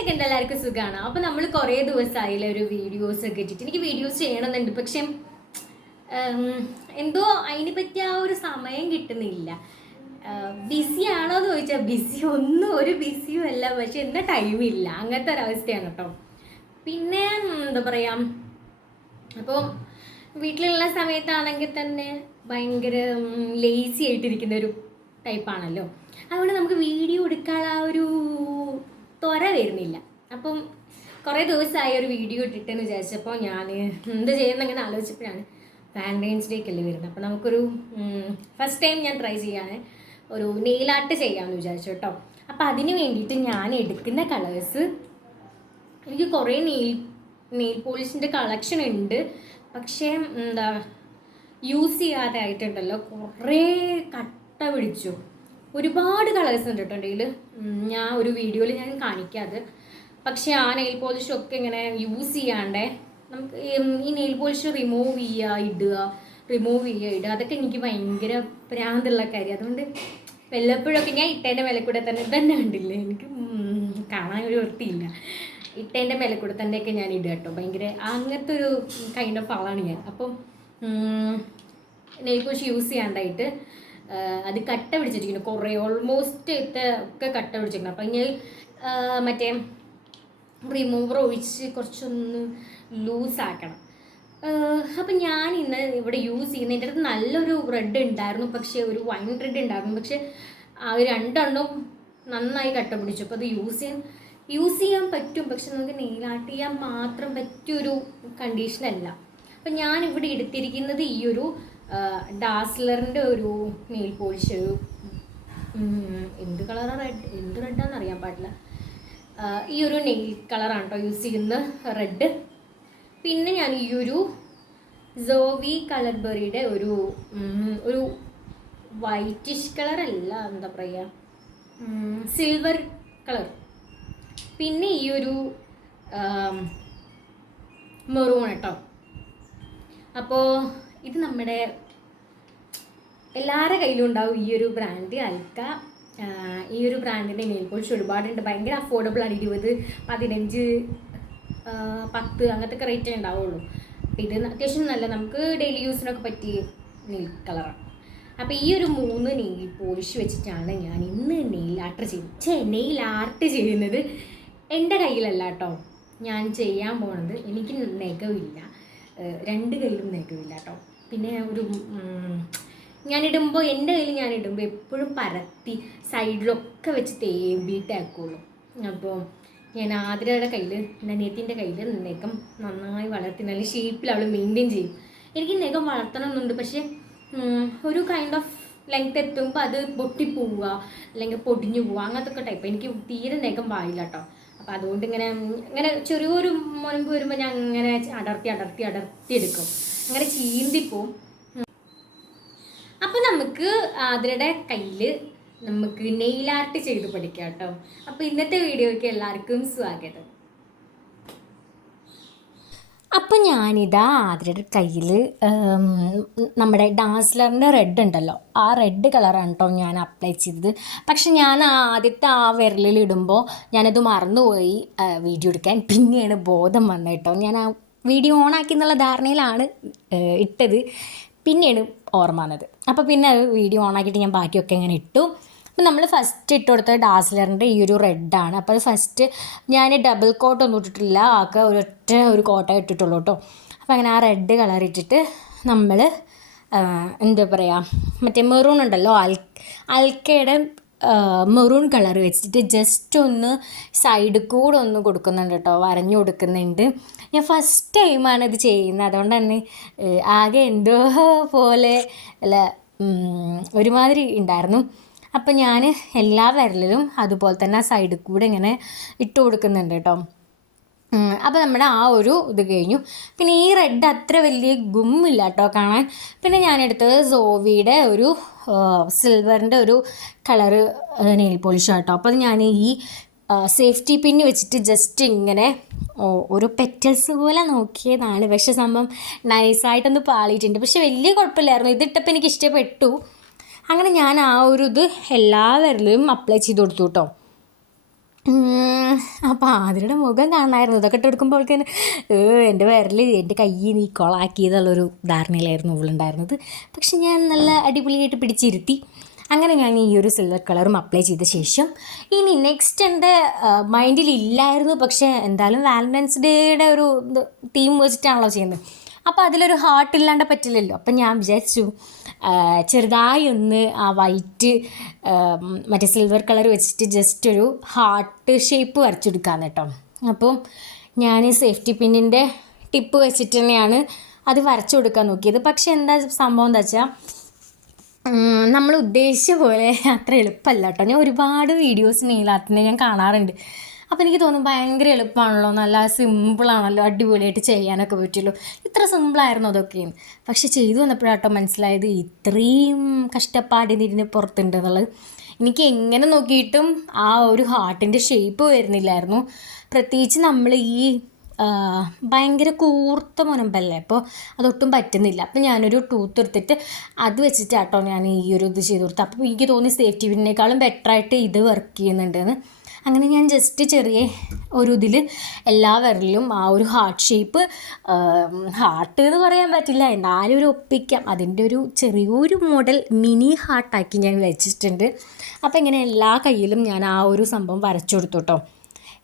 എന്തൊക്കെയുണ്ട് എല്ലാവർക്കും സുഖമാണ്. അപ്പോൾ നമ്മൾ കുറേ ദിവസമായില്ല ഒരു വീഡിയോസ് ഒക്കെ ഇട്ടിട്ട്. എനിക്ക് വീഡിയോസ് ചെയ്യണമെന്നുണ്ട്, പക്ഷെ എന്തോ അതിനെ പറ്റി ആ ഒരു സമയം കിട്ടുന്നില്ല. ബിസി ആണോ എന്ന് ചോദിച്ചാൽ ബിസി ഒന്നും ഒരു ബിസിയും അല്ല, പക്ഷെ എന്താ ടൈമില്ല, അങ്ങനത്തെ ഒരവസ്ഥയാണ് കേട്ടോ. പിന്നെ എന്താ പറയുക, അപ്പോൾ വീട്ടിലുള്ള സമയത്താണെങ്കിൽ തന്നെ ഭയങ്കര ലേസി ആയിട്ടിരിക്കുന്ന ഒരു ടൈപ്പാണല്ലോ. അതുകൊണ്ട് നമുക്ക് വീഡിയോ എടുക്കാൻ ആ ഒരു ത്വര വരുന്നില്ല. അപ്പം കുറേ ദിവസമായി ഒരു വീഡിയോ ഇട്ടിട്ടെന്ന് വിചാരിച്ചപ്പോൾ ഞാൻ എന്ത് ചെയ്യുന്നങ്ങനെ ആലോചിച്ചപ്പോഴാണ് വാലന്റൈൻസ് ഡേക്ക് അല്ലേ വരുന്നത്. അപ്പോൾ നമുക്കൊരു ഫസ്റ്റ് ടൈം ഞാൻ ട്രൈ ചെയ്യാണ്, ഒരു നെയിൽ ആർട്ട് ചെയ്യാമെന്ന് വിചാരിച്ചു കേട്ടോ. അപ്പോൾ അതിന് വേണ്ടിയിട്ട് ഞാൻ എടുക്കുന്ന കളേഴ്സ്, എനിക്ക് കുറേ നെയിൽ പോളിഷിൻ്റെ കളക്ഷൻ ഉണ്ട്, പക്ഷേ എന്താ യൂസ് ചെയ്യാതെ ആയിട്ടുണ്ടല്ലോ, കുറേ കട്ട പിടിച്ചു. ഒരുപാട് കളേഴ്സ് ഉണ്ട് കേട്ടോ എൻ്റെ. ഞാൻ ഒരു വീഡിയോയിൽ ഞാൻ കാണിക്കാതെ, പക്ഷേ ആ നെയിൽ പോളിഷൊക്കെ ഇങ്ങനെ യൂസ് ചെയ്യാണ്ടേ നമുക്ക് ഈ നെയിൽ പോളിഷ് റിമൂവ് ചെയ്യുക ഇടുക അതൊക്കെ എനിക്ക് ഭയങ്കര പ്രാന്തുള്ള കാര്യം. അതുകൊണ്ട് വല്ലപ്പോഴൊക്കെ ഞാൻ ഇട്ടതിൻ്റെ മേലെ കൂടെ തന്നെ കണ്ടില്ലേ, എനിക്ക് കാണാൻ ഒരു വൃത്തിയില്ല. ഇട്ടതിൻ്റെ മേലെ കൂടെ തന്നെയൊക്കെ ഞാൻ ഇടുക കേട്ടോ. ഭയങ്കര അങ്ങനത്തെ ഒരു കൈൻഡ് ഓഫ് ആളാണ് ഞാൻ. അപ്പം നെയിൽ പോളിഷ് യൂസ് ചെയ്യാണ്ടായിട്ട് അത് കട്ട പിടിച്ചിരിക്കുന്നു, കുറേ ഓൾമോസ്റ്റ് ഒക്കെ കട്ട പിടിച്ചിരിക്കുന്നു. അപ്പം ഇനി മറ്റേ റിമൂവർ ഒഴിച്ച് കുറച്ചൊന്ന് ലൂസാക്കണം. അപ്പം ഞാൻ ഇന്ന് ഇവിടെ യൂസ് ചെയ്യുന്ന, എൻ്റെ അടുത്ത് നല്ലൊരു റെഡ് ഉണ്ടായിരുന്നു, പക്ഷേ ഒരു വൈൻ റെഡ് ഉണ്ടായിരുന്നു, പക്ഷേ ആ രണ്ടെണ്ണം നന്നായി കട്ട പിടിച്ചു. അപ്പോൾ അത് യൂസ് ചെയ്യാൻ പറ്റും, പക്ഷെ നമുക്ക് നെയിൽ ആർട്ട് ചെയ്യാൻ മാത്രം പറ്റിയൊരു കണ്ടീഷനല്ല. അപ്പം ഞാൻ ഇവിടെ എടുത്തിരിക്കുന്നത് ഈ ഒരു ഡാസ്ലറിൻ്റെ ഒരു നെയിൽ പോളിഷ്, ഒരു എന്ത് കളറാണ്, എന്ത് റെഡാണെന്ന് അറിയാൻ പാടില്ല. ഈ ഒരു നെയിൽ കളറാണ് കേട്ടോ യൂസ് ചെയ്യുന്നത്, റെഡ്. പിന്നെ ഞാൻ ഈ ഒരു സോവി കളർ ബെറിയുടെ ഒരു വൈറ്റിഷ് കളറല്ല, എന്താ പറയുക, സിൽവർ കളർ. പിന്നെ ഈ ഒരു മെറൂൺ കേട്ടോ. അപ്പോൾ ഇത് നമ്മുടെ എല്ലാവരുടെ കയ്യിലും ഉണ്ടാവും ഈ ഒരു ബ്രാൻഡ് അൽക്ക. ഈ ഒരു ബ്രാൻഡിൻ്റെ നെയിൽ പോളിഷ് ഒരുപാടുണ്ട്, ഭയങ്കര അഫോർഡബിൾ ആണ്. 20, 15, 10 അങ്ങനത്തെ റേറ്റേ ഉണ്ടാവുള്ളൂ. അപ്പോൾ ഇത് അത്യാവശ്യം നല്ല നമുക്ക് ഡെയിലി യൂസിനൊക്കെ പറ്റിയ നെയിൽ കളറാണ്. അപ്പോൾ ഈ ഒരു 3 നെയിൽ പോളിഷ് വെച്ചിട്ടാണ് ഞാൻ ഇന്ന് നെയിൽ ആർട്ട് ചെയ്യുന്നത്. എൻ്റെ കയ്യിലല്ല കേട്ടോ ഞാൻ ചെയ്യാൻ പോകുന്നത്. എനിക്ക് നെഗവില്ല, 2 കയ്യിലും നെഗവില്ല കേട്ടോ. പിന്നെ ഞാനിടുമ്പോൾ എൻ്റെ കയ്യിൽ ഞാനിടുമ്പോൾ എപ്പോഴും പരത്തി സൈഡിലൊക്കെ വെച്ച് തേമ്പിയിട്ടാക്കുള്ളൂ. അപ്പോൾ ഞാൻ ആതിരയുടെ കയ്യിൽ, എൻ്റെ അനിയത്തിൻ്റെ കയ്യിൽ നെഗം നന്നായി വളർത്തി നല്ല ഷേപ്പിൽ അവൾ മെയിൻറ്റെയിൻ ചെയ്യും. എനിക്ക് നെഗം വളർത്തണമെന്നുണ്ട്, പക്ഷേ ഒരു കൈൻഡ് ഓഫ് ലെങ്ത് എത്തുമ്പോൾ അത് പൊട്ടിപ്പോവുക അല്ലെങ്കിൽ പൊടിഞ്ഞു പോവുക, അങ്ങനത്തെ ഒക്കെ ടൈപ്പ്. എനിക്ക് തീരെ നെഗം പാടില്ല കേട്ടോ. അപ്പോൾ അതുകൊണ്ട് ഇങ്ങനെ ചെറിയൊരു മുൻപ് വരുമ്പോൾ ഞാൻ ഇങ്ങനെ അടർത്തി എടുക്കും, അങ്ങനെ ചീന്തിപ്പോവും. അപ്പോൾ നമുക്ക് അതിരുടെ കയ്യിൽ നമുക്ക് നെയിൽ ആർട്ട് ചെയ്ത് പഠിക്കാം കേട്ടോ. അപ്പോൾ ഇന്നത്തെ വീഡിയോയ്ക്ക് എല്ലാവർക്കും സ്വാഗതം. അപ്പോൾ ഞാനിതാ അതിരുടെ കയ്യിൽ നമ്മുടെ ഡാസ്ലറിൻ്റെ റെഡ് ഉണ്ടല്ലോ, ആ റെഡ് കളറാണ് കേട്ടോ ഞാൻ അപ്ലൈ ചെയ്തത്. പക്ഷെ ഞാൻ ആദ്യത്തെ ആ വിരലിലിടുമ്പോൾ ഞാനത് മറന്നുപോയി വീഡിയോ എടുക്കാൻ. പിന്നെയാണ് ബോധം വന്നത് കേട്ടോ. ഞാൻ ആ വീഡിയോ ഓണാക്കി എന്നുള്ള ധാരണയിലാണ് ഇട്ടത്, പിന്നെയാണ് ഓർമ്മ വന്നത്. അപ്പോൾ പിന്നെ അത് വീഡിയോ ഓണാക്കിയിട്ട് ഞാൻ ബാക്കിയൊക്കെ ഇങ്ങനെ ഇട്ടു. അപ്പം നമ്മൾ ഫസ്റ്റ് ഇട്ട് കൊടുത്തത് ഡാസ്ലറിൻ്റെ ഈ ഒരു റെഡാണ്. അപ്പോൾ അത് ഫസ്റ്റ് ഞാൻ ഡബിൾ കോട്ടൊന്നും ഇട്ടിട്ടില്ല, ആകെ ഒരു കോട്ട ഇട്ടിട്ടുള്ളൂ കേട്ടോ. അപ്പോൾ അങ്ങനെ ആ റെഡ് കളർ ഇട്ടിട്ട് നമ്മൾ എന്താ പറയുക, മറ്റേ മെറൂൺ ഉണ്ടല്ലോ, അൽക്കയുടെ മെറൂൺ കളർ വെച്ചിട്ട് ജസ്റ്റ് ഒന്ന് സൈഡിൽ കൂടെ ഒന്ന് കൊടുക്കുന്നുണ്ട് കേട്ടോ, വരഞ്ഞു കൊടുക്കുന്നുണ്ട്. ഞാൻ ഫസ്റ്റ് ടൈമാണ് ഇത് ചെയ്യുന്നത്, അതുകൊണ്ട് തന്നെ ആകെ എന്തോ പോലെ അല്ല ഒരുമാതിരി ഉണ്ടായിരുന്നു. അപ്പം ഞാൻ എല്ലാ വിരലിലും അതുപോലെ തന്നെ ആ സൈഡിൽ കൂടെ ഇങ്ങനെ ഇട്ട് കൊടുക്കുന്നുണ്ട് കേട്ടോ. അപ്പോൾ നമ്മുടെ ആ ഒരു ഇത് കഴിഞ്ഞു. പിന്നെ ഈ റെഡ് അത്ര വലിയ ഗുമ്മില്ല കേട്ടോ കാണാൻ. പിന്നെ ഞാനെടുത്തത് സോവിയുടെ ഒരു സിൽവറിൻ്റെ ഒരു കളറ് നെയിൽ പോളിഷ് കേട്ടോ. അപ്പോൾ ഞാൻ ഈ സേഫ്റ്റി പിന്ന് വെച്ചിട്ട് ജസ്റ്റ് ഇങ്ങനെ ഒരു പെറ്റൽസ് പോലെ നോക്കിയതാണ്, പക്ഷേ സംഭവം നൈസായിട്ടൊന്ന് പാളിയിട്ടുണ്ട്. പക്ഷെ വലിയ കുഴപ്പമില്ലായിരുന്നു, ഇതിട്ടപ്പോൾ എനിക്ക് ഇഷ്ടപ്പെട്ടു. അങ്ങനെ ഞാൻ ആ ഒരു ഇത് എല്ലാ വിരലിലും അപ്ലൈ ചെയ്ത് കൊടുത്തു കേട്ടോ. അപ്പോൾ ആതിരയുടെ മുഖം കാണാമായിരുന്നു. ഇതൊക്കെ ഇട്ടെടുക്കുമ്പോഴേക്കും എൻ്റെ വിരൽ എൻ്റെ കൈ നീ കൊളാക്കിയതുള്ളൊരു ധാരണയിലായിരുന്നു ഇവളുണ്ടായിരുന്നത്. പക്ഷെ ഞാൻ നല്ല അടിപൊളിയായിട്ട് പിടിച്ചിരുത്തി. അങ്ങനെ ഞാൻ ഈ ഒരു സിൽവർ കളറും അപ്ലൈ ചെയ്ത ശേഷം ഇനി നെക്സ്റ്റ് എൻ്റെ മൈൻഡിൽ ഇല്ലായിരുന്നു. പക്ഷേ എന്തായാലും വാലൻറ്റൈൻസ് ഡേയുടെ ഒരു തീം വെച്ചിട്ടാണല്ലോ ചെയ്യുന്നത്. അപ്പോൾ അതിലൊരു ഹാർട്ട് ഇല്ലാണ്ട് പറ്റില്ലല്ലോ. അപ്പം ഞാൻ വിചാരിച്ചു ചെറുതായി ഒന്ന് ആ വൈറ്റ് മറ്റേ സിൽവർ കളർ വെച്ചിട്ട് ജസ്റ്റ് ഒരു ഹാർട്ട് ഷേപ്പ് വരച്ചെടുക്കാമെന്ന് കേട്ടോ. അപ്പം ഞാൻ സേഫ്റ്റി പിന്നിൻ്റെ ടിപ്പ് വെച്ചിട്ട് തന്നെയാണ് അത് വരച്ചു കൊടുക്കാൻ നോക്കിയത്. പക്ഷേ എന്താ സംഭവം എന്താ വെച്ചാൽ നമ്മൾ ഉദ്ദേശിച്ച പോലെ അത്ര എളുപ്പമല്ല കേട്ടോ. ഞാൻ ഒരുപാട് വീഡിയോസ് നെയിൽ ആർട്ടിൻ്റെ ഞാൻ കാണാറുണ്ട്. അപ്പോൾ എനിക്ക് തോന്നും ഭയങ്കര എളുപ്പമാണല്ലോ, നല്ല സിമ്പിളാണല്ലോ, അടിപൊളിയായിട്ട് ചെയ്യാനൊക്കെ പറ്റുമല്ലോ, ഇത്ര സിമ്പിളായിരുന്നു അതൊക്കെ. പക്ഷെ ചെയ്തു വന്നപ്പോഴാട്ടോ മനസ്സിലായത് ഇത്രയും കഷ്ടപ്പാടിന് പുറത്തുണ്ട് എന്നുള്ളത്. എനിക്ക് എങ്ങനെ നോക്കിയിട്ടും ആ ഒരു ഹാർട്ടിൻ്റെ ഷേപ്പ് വരുന്നില്ലായിരുന്നു. പ്രത്യേകിച്ച് നമ്മൾ ഈ ഭയങ്കര കൂർത്ത മുനമ്പല്ലേ, അപ്പോൾ അതൊട്ടും പറ്റുന്നില്ല. അപ്പോൾ ഞാനൊരു ടൂത്ത് എടുത്തിട്ട് അത് വെച്ചിട്ടാട്ടോ ഞാൻ ഈ ഒരു ഇത് ചെയ്ത് കൊടുത്തത്. അപ്പോൾ എനിക്ക് തോന്നി സേഫ്റ്റി പിന്നേക്കാളും ബെറ്ററായിട്ട് ഇത് വർക്ക് ചെയ്യുന്നുണ്ടെന്ന്. അങ്ങനെ ഞാൻ ജസ്റ്റ് ചെറിയ ഒരു ഇതിൽ എല്ലാ വിരലിലും ആ ഒരു ഹാർട്ട് ഷേപ്പ്, ഹാർട്ട് എന്ന് പറയാൻ പറ്റില്ല, എന്നാലും ഒരു ഒപ്പിക്കാം, അതിൻ്റെ ഒരു ചെറിയൊരു മോഡൽ മിനി ഹാർട്ടാക്കി ഞാൻ വെച്ചിട്ടുണ്ട്. അപ്പോൾ ഇങ്ങനെ എല്ലാ കയ്യിലും ഞാൻ ആ ഒരു സംഭവം വരച്ചു കൊടുത്തു കേട്ടോ.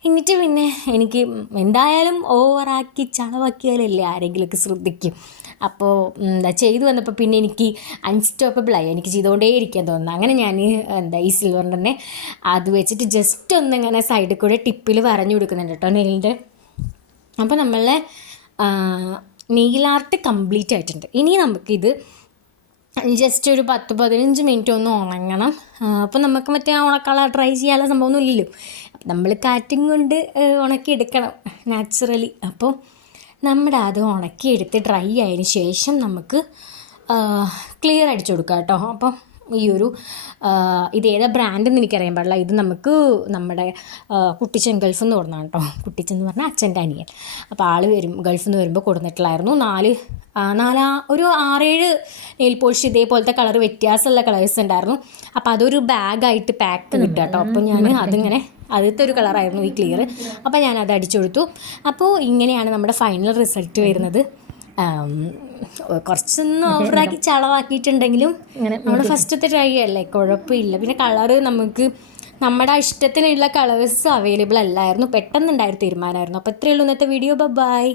എന്നിട്ട് പിന്നെ എനിക്ക് എന്തായാലും ഓവറാക്കി ചളവാക്കിയാലല്ലേ ആരെങ്കിലുമൊക്കെ ശ്രദ്ധിക്കും. അപ്പോൾ ചെയ്തു വന്നപ്പോൾ പിന്നെ എനിക്ക് അൺസ്റ്റോപ്പബിളായി, എനിക്ക് ചെയ്തുകൊണ്ടേ ഇരിക്കാൻ തോന്നുന്നു. അങ്ങനെ ഞാൻ ഈ സിൽവറിൻ്റെ തന്നെ അത് വെച്ചിട്ട് ജസ്റ്റ് ഒന്നിങ്ങനെ സൈഡിൽ കൂടെ ടിപ്പിൽ വരഞ്ഞു കൊടുക്കുന്നുണ്ട് കേട്ടോ നെയിലിൻ്റെ. അപ്പോൾ നമ്മളെ നെയിൽ ആർട്ട് കംപ്ലീറ്റ് ആയിട്ടുണ്ട്. ഇനി നമുക്കിത് ജസ്റ്റ് ഒരു 10-15 മിനിറ്റ് ഒന്ന് ഉണങ്ങണം. അപ്പോൾ നമുക്ക് മറ്റേ ഉണക്കള ട്രൈ ചെയ്യാനുള്ള സംഭവമൊന്നും ഇല്ലല്ലോ. അപ്പം നമ്മൾ കാറ്റും കൊണ്ട് ഉണക്കിയെടുക്കണം നാച്ചുറലി. അപ്പോൾ നമ്മുടെ അത് ഉണക്കിയെടുത്ത് ഡ്രൈ ആയതിന് ശേഷം നമുക്ക് ക്ലിയർ അടിച്ചു കൊടുക്കാം കേട്ടോ. അപ്പം ഈ ഒരു ഇതേതാ ബ്രാൻഡെന്ന് എനിക്കറിയാൻ പാടില്ല. ഇത് നമുക്ക് നമ്മുടെ കുട്ടിച്ചൻ ഗൾഫിൽ നിന്ന് കൊടുക്കണം കേട്ടോ. കുട്ടിച്ചൻ എന്ന് പറഞ്ഞാൽ അച്ഛൻ്റെ അനിയൻ. അപ്പോൾ ആൾ ഗൾഫിൽ നിന്ന് വരുമ്പോൾ കൊടുത്തിട്ടുള്ളായിരുന്നു. ഒരു 6-7 നെയിൽ പോളിഷ് ഇതേപോലത്തെ കളർ വ്യത്യാസമുള്ള കളേഴ്സ് ഉണ്ടായിരുന്നു. അപ്പോൾ അതൊരു ബാഗായിട്ട് പാക്ക് കിട്ടുക കേട്ടോ. അപ്പോൾ ഞാൻ അതിങ്ങനെ ആദ്യത്തെ ഒരു കളറായിരുന്നു ഈ ക്ലിയർ. അപ്പോൾ ഞാൻ അത് അടിച്ചു കൊടുത്തു. അപ്പോൾ ഇങ്ങനെയാണ് നമ്മുടെ ഫൈനൽ റിസൾട്ട് വരുന്നത്. കുറച്ചൊന്ന് ഓവറാക്കി ചളവാക്കിയിട്ടുണ്ടെങ്കിലും നമ്മൾ ഫസ്റ്റത്തെ ട്രൈ അല്ലേ, കുഴപ്പമില്ല. പിന്നെ കളറ് നമുക്ക് നമ്മുടെ ഇഷ്ടത്തിനുള്ള കളേഴ്സ് അവൈലബിൾ അല്ലായിരുന്നു, പെട്ടെന്നുണ്ടായൊരു തീരുമാനമായിരുന്നു. അപ്പോൾ ഇത്രയേ ഉള്ളൂ ഇന്നത്തെ വീഡിയോ. ബൈ.